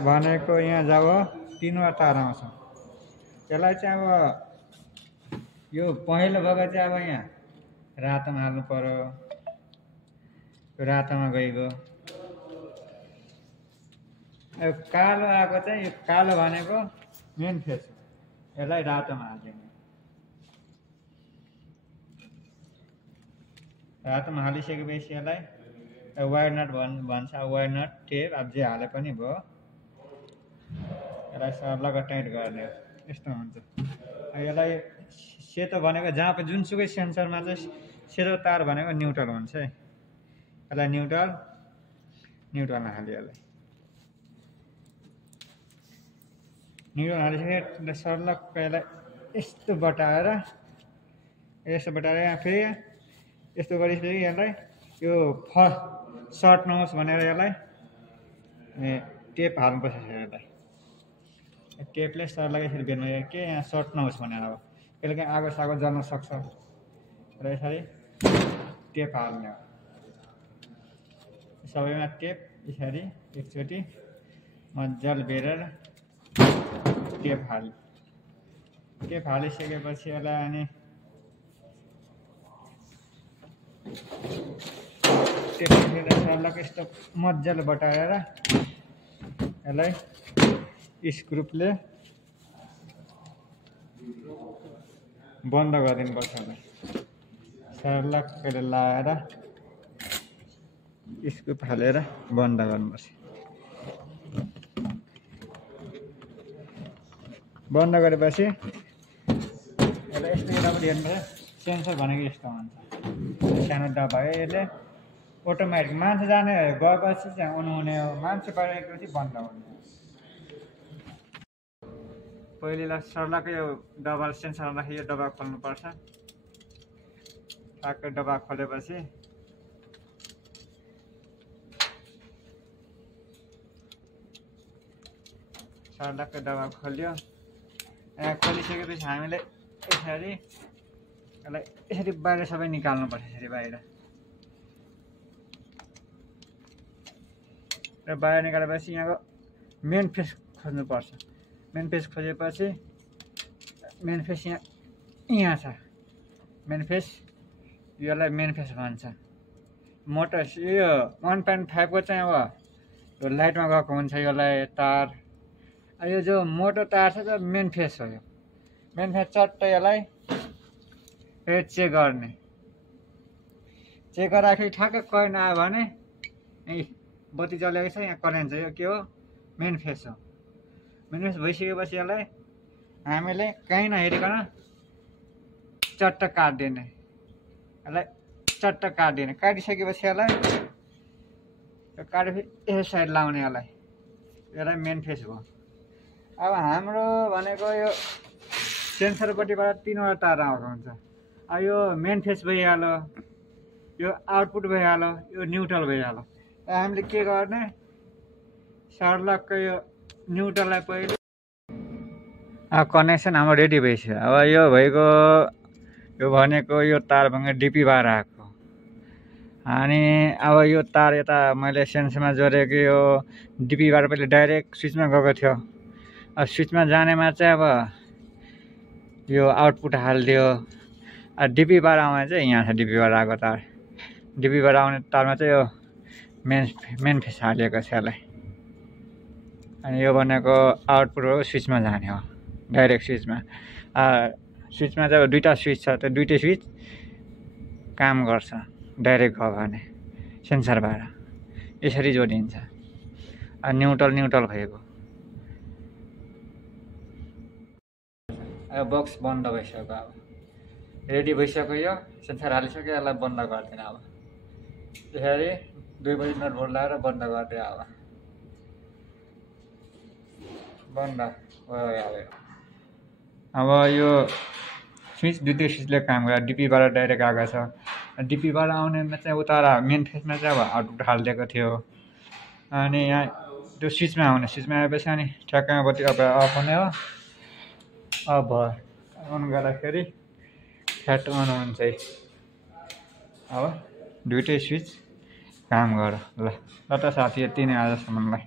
भनेको यहाँ जब तीनवटा तार आउँछ त्यसलाई चाहिँ अब यो पहिलो भएको चाहिँ अब यहाँ रातोमा हाल्नु पर्यो। रातोमा गइगयो। अब कालो आएको चाहिँ यो कालो भनेको मेन फेस हो। यसलाई रातोमा हालिदिने। रातोमा हालिसकेपछि यसलाई वायर नट भन्छ। वायर नट टेप अब जे हाले पनि भयो। यसलाई सर्लक्क टाइट गर्ने यस्तो हुन्छ। यसलाई सेतो भनेको जहाँ पनि जुनसुकै सेन्सरमा चाहिँ सेतो तार भनेको न्युट्रल हुन्छ है। यसलाई न्युट्रलमा हाल्यो। न्युट्रल हालिसके सर्लक्क यसलाई यस्तो बटाएर यहाँ फेरि यस्तो गरिसकेपछि यसलाई यो सर्ट नहोस् भनेर यसलाई टेप हाल्नुपर्छ। यसलाई टेपले सर्लक्क यसरी बेर्नु के यहाँ सर्ट नहोस् भनेर अब कहिलेकाहीँ आगो सागो जल्न सक्छ र यसरी टेप हाल्ने हो। सबैमा टेप यसरी एकचोटि मजाले बेरेर टेप हालिसकेपछि यसलाई अनि सर्लक्क यस्तो मजाले बटाएर यसलाई स्क्रुपले बन्द गरिदिनुपर्छ। सर्लक्कले लाएर स्क्रुप हालेर बन्द गर्नुपर्छ। बन्द गरेपछि यसलाई यस्तो यतापट्टि हेर्नुपर्छ। सेन्सर भनेको यस्तो हुन्छ। सानो डब्बा हो। यसले अटोमेटिक मान्छे जाने गएपछि चाहिँ अन हुने हो। मान्छे बाहिर गएपछि बन्द हुने हो। पहिलेलाई सर्लक्क यो डब्बा सेन्सर राखेर यो डब्बा खोल्नुपर्छ। ठ्याक्कै डब्बा खोलेपछि सर्लक्क डब्बा खोल्यो। यहाँ खोलिसकेपछि हामीले यसरी यसलाई यसरी बाहिर सबै निकाल्नुपर्छ। यसरी बाहिर र बाहिर निकालेपछि यहाँको मेन फेस खोज्नुपर्छ। मेन फेस खोजेपछि मेन फेस यहाँ छ। मेन फेस यसलाई मेन फेस भन्छ। मोटर यो 1.5 को चाहिँ अब यो लाइटमा गएको हुन्छ। यसलाई तार यो जो मोटो तार छ त्यो मेन फेस हो। यो मेन फेस चट्ट यसलाई फेरि चेक गर्ने। चेक गर्दाखेरि ठ्याक्कै करेन्ट आयो भने बत्ती जलेको छ यहाँ करेन्ट छ। यो के हो मेन फेस हो। मेन फेस भइसकेपछि यसलाई हामीले कहीँ नहेरिकन चट्ट काटिदिने। यसलाई चट्ट काटिदिने। काटिसकेपछि यसलाई काटेपछि यसो साइड लाउने। यसलाई मेन फेस भयो। अब हाम्रो भनेको यो सेन्सरपट्टिबाट तीनवटा तार आएको हुन्छ। अब यो मेन फेस भइहाल्यो। यो आउटपुट भइहाल्यो। यो न्युट्रल भइहाल्यो। हामीले के गर्ने सर्लक्क यो न्युट्रललाई पहिले कनेक्सन हाम्रो रेडी भइसक्यो। अब यो भइगयो। यो भनेको यो तार भनेको डिपीबाट आएको। अनि अब यो तार यता मैले सेन्सरमा जोडेको यो डिपीबाट पहिले डाइरेक्ट स्विचमा गएको थियो। अब स्विचमा जानेमा चाहिँ अब यो आउटपुट हालिदियो। डिपीबाट आउने चाहिँ यहाँ छ। डिपीबाट आएको तार। डिपीबाट आउने तारमा चाहिँ यो मेन फेस हालिएको छ यसलाई। अनि यो भनेको आउटपुट हो। स्विचमा जाने हो। डाइरेक्ट स्विचमा। स्विचमा चाहिँ अब दुईवटा स्विच छ। त्यो दुईटै स्विच काम गर्छ डाइरेक्ट गयो भने सेन्सरबाट। यसरी जोडिन्छ। न्युट्रल भएको। अब बक्स बन्द भइसक्यो। अब रेडी भइसक्यो। यो सेन्सर हालिसक्यो। यसलाई बन्द गरिदिनु। अब यसरी 2 बजी नट भोल्ट लगाएर बन्द गरिदियो। बन्द भयो। अब यो स्विच दुईटै स्विचले काम गर्छ। डिपीबाट डाइरेक्ट आएको छ। डिपीबाट आउनेमा चाहिँ उता मेन फेसमा चाहिँ अब आउटपुट हालिदिएको थियो। अनि यहाँ त्यो स्विचमा आउने। स्विचमा आएपछि अनि ठ्याक्कैमा बत्ती अफ हुने हो। अब भयो। अन गर्दाखेरि फ्याट अन हुन्छ। अब दुईटै स्विच काम गर। ल त साथी यति नै आजसम्मलाई।